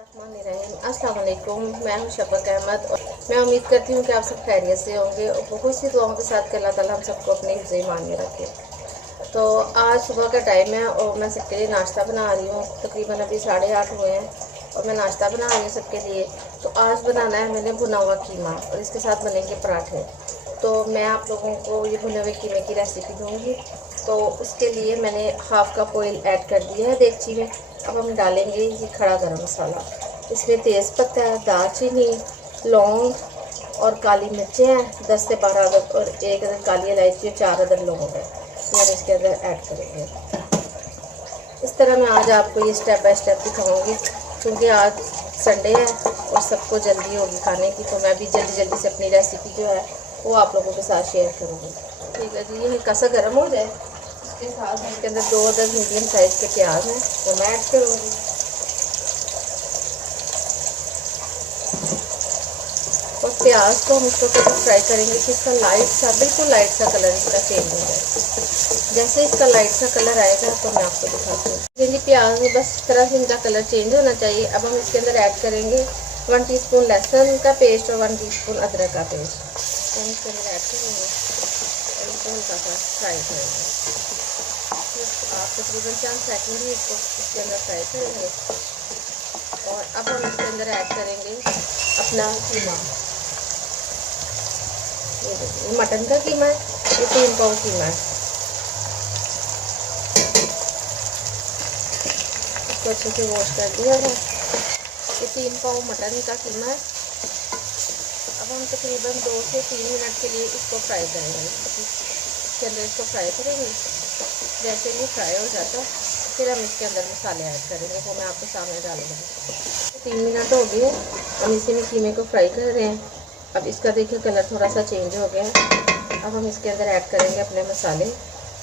अस्सलाम वालेकुम, मैं हूं शफक अहमद और मैं उम्मीद करती हूं कि आप सब खैरियत से होंगे और बहुत सी दुआओं के साथ कि अल्लाह ताला हम सबको अपने हिफ्ज़ ईमान में रखे। तो आज सुबह का टाइम है और मैं सबके लिए नाश्ता बना रही हूँ। तकरीबन अभी 8:30 हुए हैं और मैं नाश्ता बना रही हूँ सबके लिए। तो आज बनाना है मैंने भुना हुआ कीमा और इसके साथ बनेंगे पराठे। तो मैं आप लोगों को ये भुने हुए कीमे की रेसिपी दूँगी। तो उसके लिए मैंने हाफ़ कप ऑयल ऐड कर दिया है देगची में। अब हम डालेंगे ये खड़ा गरम मसाला, इसमें तेज़ पत्ता है, दालचीनी, लौंग और काली मिर्चें हैं 10 से 12 अदद और 1 अदद काली इलायची और 4 अदद लौंग है, ये हम इसके अंदर ऐड करेंगे। इस तरह मैं आज आपको ये स्टेप बाय स्टेप दिखाऊंगी क्योंकि आज संडे है और सबको जल्दी होगी खाने की, तो मैं भी जल्दी जल्दी से अपनी रेसिपी जो है वो आप लोगों के साथ शेयर करूँगी। ठीक है जी, ये कसा गर्म हो जाए इसके साथ इसके अंदर 2 अदद मीडियम साइज़ के प्याज हैं वो मैं ऐड करूँगी। और प्याज को हम इसको फ्राई करेंगे कि इसका लाइट सा, बिल्कुल लाइट सा कलर इसका चेंज हो जाए। जैसे इसका लाइट सा कलर आएगा तो मैं आपको दिखाती हूँ। क्योंकि प्याज में बस इस तरह से इनका कलर चेंज होना चाहिए। अब हम इसके अंदर ऐड करेंगे 1 टीस्पून लहसुन का पेस्ट और 1 टीस्पून अदरक का पेस्ट। तो हम इसके अंदर ऐड करेंगे और इसको हल्का सा फ्राई करेंगे। आप तकरीबन 4 सेकंड ही इसको इसके अंदर फ्राई करेंगे। और अब हम इसके अंदर ऐड करेंगे अपना कीमा। ये मटन का कीमा है, ये 3 पाव कीमा है। इसको अच्छे से वॉश कर दिया है। ये 3 पाव मटन का कीमा है। अब हम तकरीबन 2 से 3 मिनट के लिए इसको फ्राई करेंगे। इसके अंदर इसको फ्राई करेंगे। जैसे ये फ्राई हो जाता फिर हम इसके अंदर मसाले ऐड करेंगे, वो मैं आपके सामने डालूंगी। 3 मिनट हो गए, हम इसी में कीमे को फ्राई कर रहे हैं। अब इसका देखिए कलर थोड़ा सा चेंज हो गया है। अब हम इसके अंदर ऐड करेंगे अपने मसाले।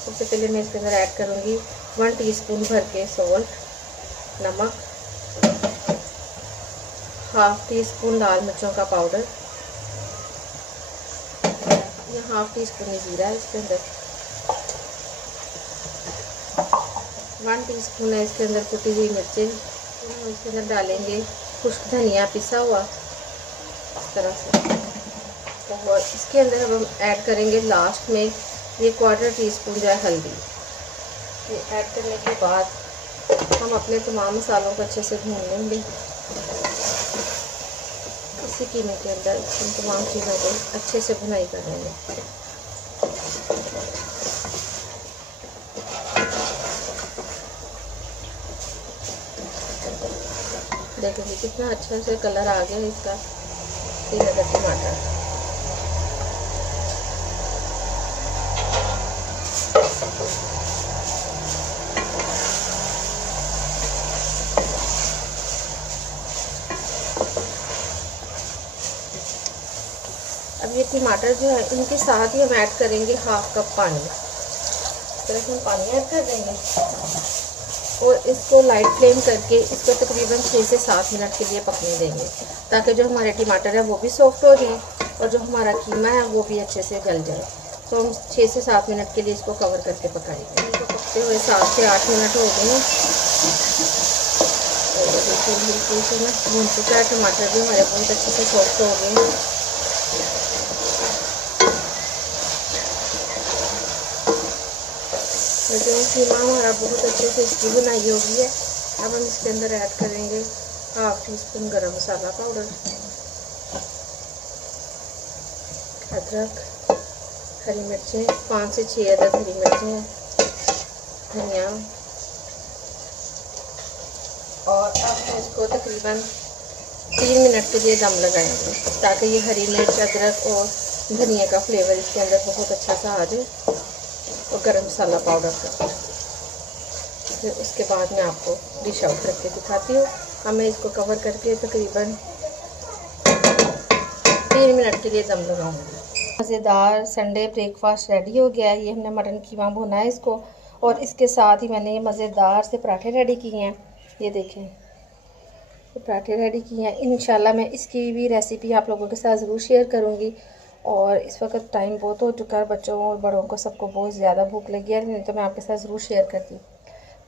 सबसे पहले मैं इसके अंदर ऐड करूँगी 1 टीस्पून भर के सॉल्ट, नमक, हाफ़ टी स्पून लाल मिर्चों का पाउडर, ये हाफ़ टी स्पून जीरा है इसके अंदर, 1 टीस्पून है इसके अंदर कुटी हुई मिर्चें। हम इसके अंदर डालेंगे खुश्क धनिया पिसा हुआ इस तरह से। और इसके अंदर हम ऐड करेंगे लास्ट में ये 1/4 टीस्पून जो है हल्दी। ये ऐड करने के बाद हम अपने तमाम मसालों को अच्छे से भून लेंगे। इसी कीमे के अंदर इन तमाम चीज़ों को अच्छे से भुनाई कर लेंगे। देखिए कितना अच्छा से कलर आ गया इसका। 3 अदद टमाटर, अब ये टमाटर जो है इनके साथ ही हम ऐड करेंगे हाफ़ कप पानी। इस तरह से हम पानी ऐड कर देंगे और इसको लाइट फ्लेम करके इसको तकरीबन 6 से 7 मिनट के लिए पकने देंगे ताकि जो हमारे टमाटर है वो भी सॉफ्ट हो जाए और जो हमारा कीमा है वो भी अच्छे से गल जाए। तो हम 6 से 7 मिनट के लिए इसको कवर करके पकाएंगे। इसको पकते हुए 7 से 8 मिनट हो गए हैं और देखिए बिल्कुल से ना भून चुका है। टमाटर भी हमारे बहुत अच्छे से सॉफ्ट हो गए हैं। लेकिन कीमा हमारा बहुत अच्छे से इसकी बुनाई हो गई है। अब हम इसके अंदर ऐड करेंगे हाफ़ टी स्पून गरम मसाला पाउडर, अदरक, हरी मिर्चें 5 से 6 अदद हरी मिर्चें, धनिया। और अब हम इसको तकरीबन 3 मिनट के लिए दम लगाएंगे ताकि ये हरी मिर्च, अदरक और धनिया का फ्लेवर इसके अंदर बहुत अच्छा सा आ जाए और गरम मसाला पाउडर का। फिर उसके बाद मैं आपको डिश आउट करके दिखाती हूँ। अब मैं इसको कवर करके तकरीबन 3 मिनट के लिए दम लगाऊंगी। मज़ेदार संडे ब्रेकफास्ट रेडी हो गया है। ये हमने मटन कीमा भुना है इसको और इसके साथ ही मैंने ये मज़ेदार से पराठे रेडी किए हैं। ये देखें, ये पराठे रेडी किए हैं। इंशाल्लाह मैं इसकी भी रेसिपी आप लोगों के साथ ज़रूर शेयर करूँगी। और इस वक्त टाइम बहुत हो चुका है, बच्चों और बड़ों को सबको बहुत ज़्यादा भूख लगी है, नहीं तो मैं आपके साथ ज़रूर शेयर करती।